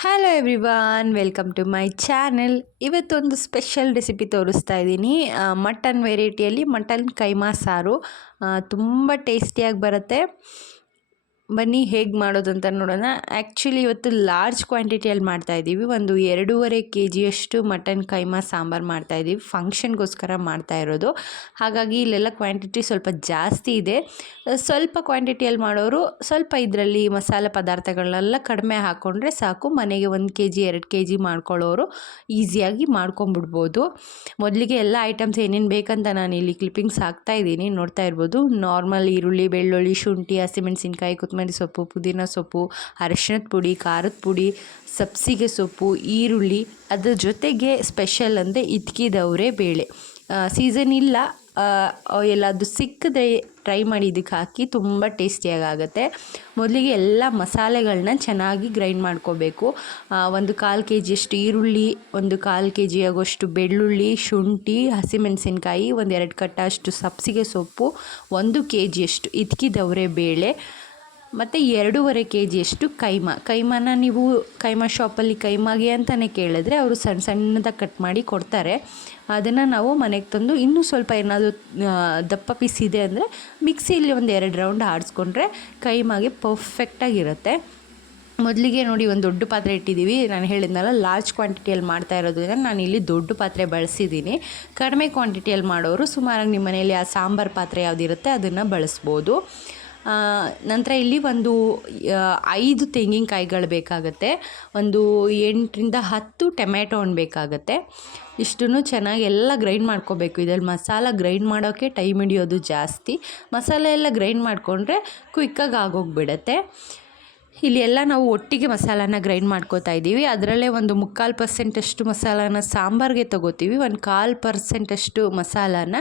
Hello everyone, welcome to my channel. ಇವತ್ತೊಂದು special recipe ತೋರಿಸ್ತಾ ಇದ್ದೀನಿ. ಮಟನ್ ವೆರೈಟಿಯಲ್ಲಿ ಮಟನ್ ಕೈಮಾ ಸಾರು ತುಂಬ ಟೇಸ್ಟಿಯಾಗಿ ಬರುತ್ತೆ. ಬನ್ನಿ ಹೇಗೆ ಮಾಡೋದು ಅಂತ ನೋಡೋಣ. ಆ್ಯಕ್ಚುಲಿ ಇವತ್ತು ಲಾರ್ಜ್ ಕ್ವಾಂಟಿಟಿಯಲ್ಲಿ ಮಾಡ್ತಾಯಿದ್ದೀವಿ. ಒಂದು 2.5 kg ಮಟನ್ ಕೈಮಾ ಸಾಂಬಾರು ಮಾಡ್ತಾಯಿದ್ದೀವಿ. ಫಂಕ್ಷನ್ಗೋಸ್ಕರ ಮಾಡ್ತಾ ಇರೋದು. ಹಾಗಾಗಿ ಇಲ್ಲೆಲ್ಲ ಕ್ವಾಂಟಿಟಿ ಸ್ವಲ್ಪ ಜಾಸ್ತಿ ಇದೆ. ಸ್ವಲ್ಪ ಕ್ವಾಂಟಿಟಿಯಲ್ಲಿ ಮಾಡೋರು ಸ್ವಲ್ಪ ಇದರಲ್ಲಿ ಮಸಾಲೆ ಪದಾರ್ಥಗಳನ್ನೆಲ್ಲ ಕಡಿಮೆ ಹಾಕ್ಕೊಂಡ್ರೆ ಸಾಕು. ಮನೆಗೆ 1 kg 2 kg ಮಾಡ್ಕೊಳ್ಳೋರು ಈಸಿಯಾಗಿ ಮಾಡ್ಕೊಂಬಿಡ್ಬೋದು. ಮೊದಲಿಗೆ ಎಲ್ಲ ಐಟಮ್ಸ್ ಏನೇನು ಬೇಕಂತ ನಾನು ಇಲ್ಲಿ ಕ್ಲಿಪ್ಪಿಂಗ್ಸ್ ಹಾಕ್ತಾಯಿದ್ದೀನಿ, ನೋಡ್ತಾ ಇರ್ಬೋದು. ನಾರ್ಮಲ್ ಈರುಳ್ಳಿ, ಬೆಳ್ಳುಳ್ಳಿ, ಶುಂಠಿ, ಹಸಿಮೆಣಸಿನ್ಕಾಯಿ, ಕೊತ್ತಂಬರಿ ಸೊಪ್ಪು, ಪುದೀನ ಸೊಪ್ಪು, ಅರಿಶಿಣದ ಪುಡಿ, ಖಾರದ ಪುಡಿ, ಸಬ್ಸಿಗೆ ಸೊಪ್ಪು, ಈರುಳ್ಳಿ. ಅದ್ರ ಜೊತೆಗೆ ಸ್ಪೆಷಲ್ ಅಂದರೆ ಇದ್ಕಿದವರೆ ಬೇಳೆ. ಸೀಸನ್ ಇಲ್ಲ, ಎಲ್ಲದು ಸಿಕ್ಕಿದ್ರೆ ಟ್ರೈ ಮಾಡಿ ಇದಕ್ಕೆ ಹಾಕಿ, ತುಂಬ ಟೇಸ್ಟಿಯಾಗುತ್ತೆ. ಮೊದಲಿಗೆ ಎಲ್ಲ ಮಸಾಲೆಗಳನ್ನ ಚೆನ್ನಾಗಿ ಗ್ರೈಂಡ್ ಮಾಡ್ಕೋಬೇಕು. ಒಂದು 1/4 kg ಈರುಳ್ಳಿ, ಒಂದು 1/4 kg ಆಗೋಷ್ಟು ಬೆಳ್ಳುಳ್ಳಿ, ಶುಂಠಿ, ಹಸಿಮೆಣಸಿನ್ಕಾಯಿ, ಒಂದು 2 ಕಟ್ಟಷ್ಟು ಸಬ್ಸಿಗೆ ಸೊಪ್ಪು, 1 kg ಇದ್ಕಿದವರೆ ಬೇಳೆ ಮತ್ತು 2.5 kg ಕೈಮಾನ ನೀವು ಕೈಮಾ ಶಾಪಲ್ಲಿ ಕೈಮಾಗೆ ಅಂತಲೇ ಕೇಳಿದ್ರೆ ಅವರು ಸಣ್ಣ ಸಣ್ಣದಾಗಿ ಕಟ್ ಮಾಡಿ ಕೊಡ್ತಾರೆ. ಅದನ್ನು ನಾವು ಮನೆಗೆ ತಂದು ಇನ್ನೂ ಸ್ವಲ್ಪ ಏನಾದರೂ ದಪ್ಪ ಪೀಸ್ ಇದೆ ಅಂದರೆ ಮಿಕ್ಸಿಲಿ ಒಂದು 2 ರೌಂಡ್ ಆಡಿಸ್ಕೊಂಡ್ರೆ ಕೈಮಾಗೆ ಪರ್ಫೆಕ್ಟಾಗಿರುತ್ತೆ. ಮೊದಲಿಗೆ ನೋಡಿ, ಒಂದು ದೊಡ್ಡ ಪಾತ್ರೆ ಇಟ್ಟಿದ್ದೀವಿ. ನಾನು ಹೇಳಿದ್ನಲ್ಲ ಲಾರ್ಜ್ ಕ್ವಾಂಟಿಟಿಯಲ್ಲಿ ಮಾಡ್ತಾ ಇರೋದ್ರಿಂದ ನಾನು ಇಲ್ಲಿ ದೊಡ್ಡ ಪಾತ್ರೆ ಬಳಸಿದ್ದೀನಿ. ಕಡಿಮೆ ಕ್ವಾಂಟಿಟಿಯಲ್ಲಿ ಮಾಡೋರು ಸುಮಾರಾಗಿ ನಿಮ್ಮ ಮನೆಯಲ್ಲಿ ಆ ಸಾಂಬಾರು ಪಾತ್ರೆ ಯಾವುದಿರುತ್ತೆ ಅದನ್ನು ಬಳಸ್ಬೋದು. ನಂತರ ಇಲ್ಲಿ ಒಂದು 5 ತೆಂಗಿನಕಾಯಿಗಳು ಬೇಕಾಗುತ್ತೆ. ಒಂದು 8ರಿಂದ 10 ಟೊಮೆಟೊ ಹಣ್ಣು ಬೇಕಾಗುತ್ತೆ. ಇಷ್ಟನ್ನು ಚೆನ್ನಾಗಿ ಎಲ್ಲ ಗ್ರೈಂಡ್ ಮಾಡ್ಕೋಬೇಕು. ಇದರಲ್ಲಿ ಮಸಾಲ ಗ್ರೈಂಡ್ ಮಾಡೋಕ್ಕೆ ಟೈಮ್ ಹಿಡಿಯೋದು ಜಾಸ್ತಿ. ಮಸಾಲೆ ಎಲ್ಲ ಗ್ರೈಂಡ್ ಮಾಡಿಕೊಂಡ್ರೆ ಕ್ವಿಕ್ಕಾಗಿ ಆಗೋಗಿಬಿಡತ್ತೆ. ಇಲ್ಲಿ ಎಲ್ಲ ನಾವು ಒಟ್ಟಿಗೆ ಮಸಾಲಾನ ಗ್ರೈಂಡ್ ಮಾಡ್ಕೋತಾ ಇದ್ದೀವಿ. ಅದರಲ್ಲೇ ಒಂದು 3/4% ಮಸಾಲಾನ ಸಾಂಬಾರಿಗೆ ತೊಗೋತೀವಿ. ಒಂದು 1/4% ಮಸಾಲಾನ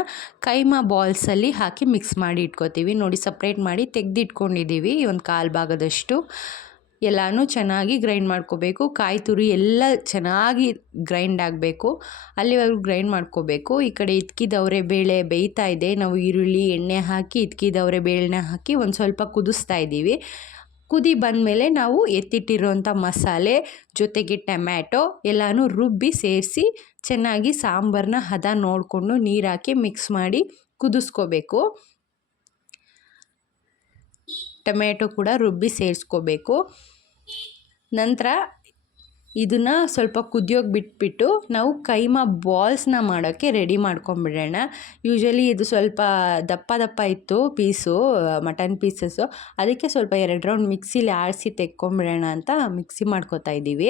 ಕೈಮಾ ಬಾಲ್ಸಲ್ಲಿ ಹಾಕಿ ಮಿಕ್ಸ್ ಮಾಡಿ ಇಟ್ಕೋತೀವಿ. ನೋಡಿ, ಸಪ್ರೇಟ್ ಮಾಡಿ ತೆಗೆದಿಟ್ಕೊಂಡಿದ್ದೀವಿ. ಒಂದು 1/4 ಭಾಗದಷ್ಟು ಎಲ್ಲನೂ ಚೆನ್ನಾಗಿ ಗ್ರೈಂಡ್ ಮಾಡ್ಕೋಬೇಕು. ಕಾಯಿ ತುರಿ ಎಲ್ಲ ಚೆನ್ನಾಗಿ ಗ್ರೈಂಡ್ ಆಗಬೇಕು, ಅಲ್ಲಿವರೆಗೂ ಗ್ರೈಂಡ್ ಮಾಡ್ಕೋಬೇಕು. ಈ ಕಡೆ ಇದ್ಕಿದವರೆ ಬೇಳೆ ಬೇಯ್ತಾ ಇದೆ. ನಾವು ಈರುಳ್ಳಿ, ಎಣ್ಣೆ ಹಾಕಿ ಇದ್ಕಿದವರೆ ಬೇಳೆನ ಹಾಕಿ ಒಂದು ಸ್ವಲ್ಪ ಕುದಿಸ್ತಾ ಇದ್ದೀವಿ. ಕುದಿ ಬಂದಮೇಲೆ ನಾವು ಎತ್ತಿಟ್ಟಿರೋಂಥ ಮಸಾಲೆ ಜೊತೆಗೆ ಟೊಮ್ಯಾಟೊ ಎಲ್ಲನೂ ರುಬ್ಬಿ ಸೇರಿಸಿ ಚೆನ್ನಾಗಿ ಸಾಂಬಾರನ್ನ ಹದ ನೋಡಿಕೊಂಡು ನೀರು ಹಾಕಿ ಮಿಕ್ಸ್ ಮಾಡಿ ಕುದಿಸ್ಕೋಬೇಕು. ಟೊಮ್ಯಾಟೊ ಕೂಡ ರುಬ್ಬಿ ಸೇರಿಸ್ಕೋಬೇಕು. ನಂತರ ಇದನ್ನು ಸ್ವಲ್ಪ ಕುದಿಯೋಕೆ ಬಿಟ್ಬಿಟ್ಟು ನಾವು ಕೈಮಾ ಬಾಲ್ಸ್ನ ಮಾಡೋಕ್ಕೆ ರೆಡಿ ಮಾಡ್ಕೊಂಬಿಡೋಣ. ಯೂಶ್ವಲಿ ಇದು ಸ್ವಲ್ಪ ದಪ್ಪ ದಪ್ಪ ಇತ್ತು ಪೀಸು, ಮಟನ್ ಪೀಸಸ್ಸು. ಅದಕ್ಕೆ ಸ್ವಲ್ಪ 2 ರೌಂಡ್ ಮಿಕ್ಸಿಲಿ ಆಡಿಸಿ ತೆಕ್ಕೊಂಬಿಡೋಣ ಅಂತ ಮಿಕ್ಸಿ ಮಾಡ್ಕೋತಾ ಇದ್ದೀವಿ.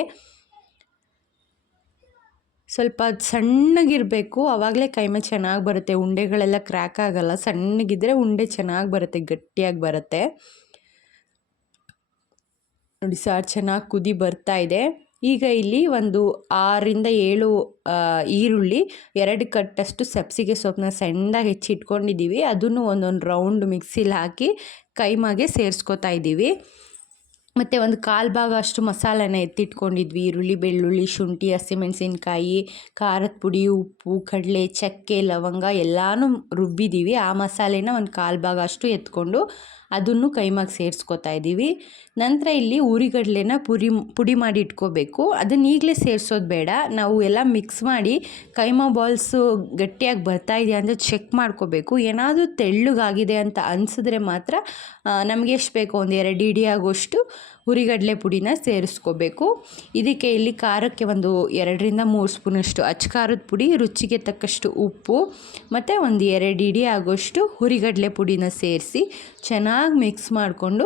ಸ್ವಲ್ಪ ಸಣ್ಣಗಿರಬೇಕು, ಆವಾಗಲೇ ಕೈಮಾ ಚೆನ್ನಾಗಿ ಬರುತ್ತೆ. ಉಂಡೆಗಳೆಲ್ಲ ಕ್ರ್ಯಾಕ್ ಆಗೋಲ್ಲ. ಸಣ್ಣಗಿದ್ದರೆ ಉಂಡೆ ಚೆನ್ನಾಗಿ ಬರುತ್ತೆ, ಗಟ್ಟಿಯಾಗಿ ಬರುತ್ತೆ. ನೋಡಿ, ಸಾರು ಚೆನ್ನಾಗಿ ಕುದಿ ಬರ್ತಾ ಇದೆ. ಈಗ ಇಲ್ಲಿ ಒಂದು 6ರಿಂದ 7 ಈರುಳ್ಳಿ, 2 ಕಟ್ಟಷ್ಟು ಸಬ್ಸಿಗೆ ಸೊಪ್ಪನ್ನ ಸಣ್ಣದಾಗಿ ಹೆಚ್ಚಿಟ್ಕೊಂಡಿದ್ದೀವಿ. ಅದನ್ನು ಒಂದೊಂದು ರೌಂಡ್ ಮಿಕ್ಸಿಲಿ ಹಾಕಿ ಕೈಮಾಗೆ ಸೇರಿಸ್ಕೋತಾ ಇದ್ದೀವಿ. ಮತ್ತು ಒಂದು 1/4 ಭಾಗ ಅಷ್ಟು ಮಸಾಲೆನ ಎತ್ತಿಟ್ಕೊಂಡಿದ್ವಿ. ಈರುಳ್ಳಿ, ಬೆಳ್ಳುಳ್ಳಿ, ಶುಂಠಿ, ಹಸಿಮೆಣಸಿನ್ಕಾಯಿ, ಖಾರದ ಪುಡಿ, ಉಪ್ಪು, ಕಡಲೆ, ಚಕ್ಕೆ, ಲವಂಗ ಎಲ್ಲನೂ ರುಬ್ಬಿದ್ದೀವಿ. ಆ ಮಸಾಲೆನ ಒಂದು 1/4 ಭಾಗ ಅಷ್ಟು ಎತ್ಕೊಂಡು ಅದನ್ನು ಕೈಮಾಗೆ ಸೇರಿಸ್ಕೋತಾ ಇದ್ದೀವಿ. ನಂತರ ಇಲ್ಲಿ ಉರಿಗಡಲೆನ ಪುಡಿ ಮಾಡಿ ಇಟ್ಕೋಬೇಕು. ಅದನ್ನು ಈಗಲೇ ಸೇರಿಸೋದು ಬೇಡ. ನಾವು ಎಲ್ಲ ಮಿಕ್ಸ್ ಮಾಡಿ ಕೈಮಾ ಬಾಲ್ಸು ಗಟ್ಟಿಯಾಗಿ ಬರ್ತಾ ಇದೆಯಾ ಅಂತ ಚೆಕ್ ಮಾಡ್ಕೋಬೇಕು. ಏನಾದರೂ ತೆಳ್ಳಗಾಗಿದೆ ಅಂತ ಅನಿಸಿದ್ರೆ ಮಾತ್ರ ನಮಗೆ ಎಷ್ಟು ಬೇಕೋ ಒಂದು 2 ಇಡಿ ಆಗೋಷ್ಟು ಹುರಿಗಡಲೆ ಪುಡಿನ ಸೇರಿಸ್ಕೋಬೇಕು. ಇದಕ್ಕೆ ಇಲ್ಲಿ ಖಾರಕ್ಕೆ ಒಂದು 2ರಿಂದ 3 ಸ್ಪೂನಷ್ಟು ಖಾರದ ಪುಡಿ, ರುಚಿಗೆ ತಕ್ಕಷ್ಟು ಉಪ್ಪು ಮತ್ತು ಒಂದು 2 ಇಡಿ ಆಗೋಷ್ಟು ಹುರಿಗಡಲೆ ಪುಡಿನ ಸೇರಿಸಿ ಚೆನ್ನಾಗಿ ಮಿಕ್ಸ್ ಮಾಡಿಕೊಂಡು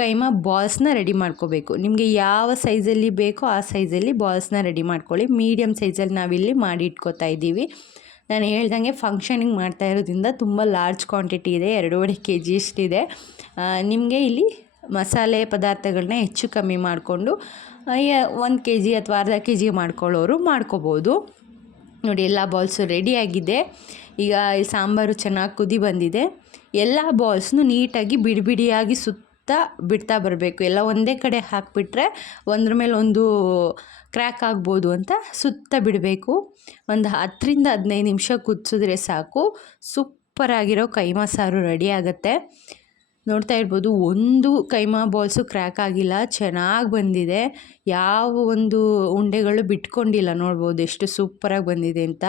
ಕೈಮಾ ಬಾಲ್ಸ್ನ ರೆಡಿ ಮಾಡ್ಕೋಬೇಕು. ನಿಮಗೆ ಯಾವ ಸೈಜಲ್ಲಿ ಬೇಕೋ ಆ ಸೈಜಲ್ಲಿ ಬಾಲ್ಸ್ನ ರೆಡಿ ಮಾಡ್ಕೊಳ್ಳಿ. ಮೀಡಿಯಮ್ ಸೈಜಲ್ಲಿ ನಾವಿಲ್ಲಿ ಮಾಡಿ ಇಟ್ಕೋತಾ ಇದ್ದೀವಿ. ನಾನು ಹೇಳ್ದಂಗೆ ಫಂಕ್ಷನಿಗೆ ಮಾಡ್ತಾ ಇರೋದ್ರಿಂದ ತುಂಬ ಲಾರ್ಜ್ ಕ್ವಾಂಟಿಟಿ ಇದೆ, 2.5 kg ಅಷ್ಟಿದೆ. ನಿಮಗೆ ಇಲ್ಲಿ ಮಸಾಲೆ ಪದಾರ್ಥಗಳನ್ನ ಹೆಚ್ಚು ಕಮ್ಮಿ ಮಾಡಿಕೊಂಡು 1 kg ಅಥವಾ ಅರ್ಧ kg ಮಾಡ್ಕೊಳ್ಳೋರು ಮಾಡ್ಕೋಬೋದು. ನೋಡಿ, ಎಲ್ಲ ಬಾಲ್ಸು ರೆಡಿಯಾಗಿದೆ. ಈಗ ಈ ಸಾಂಬಾರು ಚೆನ್ನಾಗಿ ಕುದಿ ಬಂದಿದೆ. ಎಲ್ಲ ಬಾಲ್ಸ್ನು ನೀಟಾಗಿ ಬಿಡಿಯಾಗಿ ಬಿಡ್ತಾ ಬರಬೇಕು. ಎಲ್ಲ ಒಂದೇ ಕಡೆ ಹಾಕಿಬಿಟ್ರೆ ಒಂದ್ರ ಮೇಲೆ ಒಂದು ಕ್ರ್ಯಾಕ್ ಆಗ್ಬೋದು ಅಂತ ಸುತ್ತ ಬಿಡಬೇಕು. ಒಂದು 10ರಿಂದ 15 ನಿಮಿಷ ಕುದಿಸಿದ್ರೆ ಸಾಕು. ಸೂಪರಾಗಿರೋ ಕೈಮಾ ಸಾರು ರೆಡಿ ಆಗುತ್ತೆ. ನೋಡ್ತಾ ಇರ್ಬೋದು, ಒಂದು ಕೈಮಾ ಬಾಲ್ಸು ಕ್ರ್ಯಾಕ್ ಆಗಿಲ್ಲ, ಚೆನ್ನಾಗಿ ಬಂದಿದೆ. ಯಾವ ಒಂದು ಉಂಡೆಗಳು ಬಿಟ್ಕೊಂಡಿಲ್ಲ. ನೋಡ್ಬೋದು ಎಷ್ಟು ಸೂಪರಾಗಿ ಬಂದಿದೆ ಅಂತ.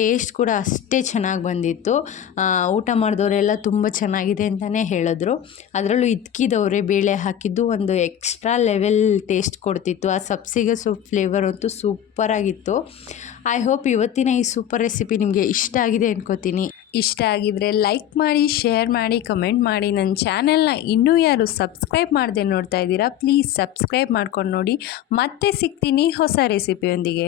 ಟೇಸ್ಟ್ ಕೂಡ ಅಷ್ಟೇ ಚೆನ್ನಾಗಿ ಬಂದಿತ್ತು. ಊಟ ಮಾಡಿದವರೆಲ್ಲ ತುಂಬ ಚೆನ್ನಾಗಿದೆ ಅಂತಲೇ ಹೇಳಿದ್ರು. ಅದರಲ್ಲೂ ಇದ್ಕಿದವರೆ ಬೇಳೆ ಹಾಕಿದ್ದು ಒಂದು ಎಕ್ಸ್ಟ್ರಾ ಲೆವೆಲ್ ಟೇಸ್ಟ್ ಕೊಡ್ತಿತ್ತು. ಆ ಸಬ್ಸಿಗೆ ಸೊಪ್ಪು ಫ್ಲೇವರ್ ಅಂತೂ ಸೂಪರಾಗಿತ್ತು. ಐ ಹೋಪ್ ಇವತ್ತಿನ ಈ ಸೂಪರ್ ರೆಸಿಪಿ ನಿಮಗೆ ಇಷ್ಟ ಆಗಿದೆ ಅನ್ಕೋತೀನಿ. ಇಷ್ಟ ಆಗಿದರೆ ಲೈಕ್ ಮಾಡಿ, ಶೇರ್ ಮಾಡಿ, ಕಮೆಂಟ್ ಮಾಡಿ. ನನ್ನ ಚಾನೆಲ್ನ ಇನ್ನೂ ಯಾರು ಸಬ್ಸ್ಕ್ರೈಬ್ ಮಾಡದೆ ನೋಡ್ತಾ ಇದ್ದೀರಾ, ಪ್ಲೀಸ್ ಸಬ್ಸ್ಕ್ರೈಬ್ ಮಾಡ್ಕೊಂಡು ನೋಡಿ. ಮತ್ತೆ ಸಿಗ್ತೀನಿ ಹೊಸ ರೆಸಿಪಿಯೊಂದಿಗೆ.